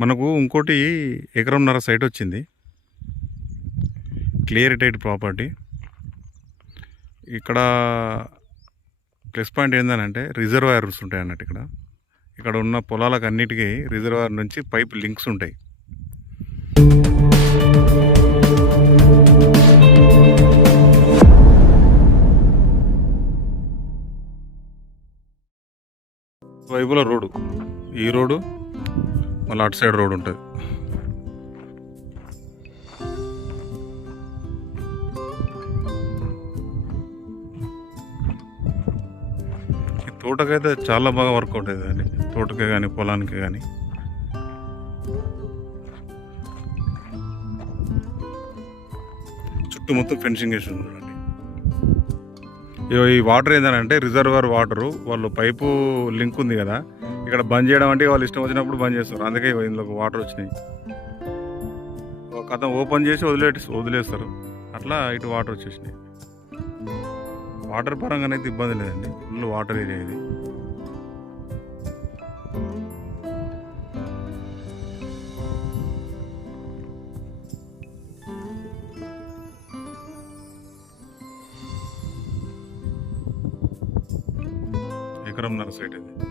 మనకు ఇంకోటి ఎకరంన్నర సైట్ వచ్చింది. Clear tight property. ఇక్కడ ప్లస్ పాయింట్ ఏంటంటే రిజర్వాయర్స్ ఉంటాయి అన్నట్టు. ఇక్కడ ఉన్న పొలాలకు అన్నిటికీ రిజర్వాయర్ నుంచి పైప్ లింక్స్ ఉంటాయి. వైపులో రోడ్డు, ఈ రోడ్డు మళ్ళీ అటు సైడ్ రోడ్ ఉంటుంది. తోటకైతే చాలా బాగా వర్కౌట్ అవుతుందండి, తోటకే కానీ పొలానికి కానీ. చుట్టూ మొత్తం ఫెన్సింగ్ వేసి ఉందండి. ఈ వాటర్ ఏంటంటే రిజర్వర్ వాటరు, వాళ్ళు పైపు లింక్ ఉంది కదా, ఇక్కడ బంద్ చేయడం అంటే వాళ్ళు ఇష్టం వచ్చినప్పుడు బంద్ చేస్తారు. అందుకే ఇందులోకి వాటర్ వచ్చినాయి. ఒక కథ ఓపెన్ చేసి వదిలేస్తారు, అట్లా ఇటు వాటర్ వచ్చేసినాయి. వాటర్ పరంగానైతే ఇబ్బంది లేదండి, ఫుల్ వాటర్ ఏరియా ఇది. ఎకరంన్నర సైట్ ఇది.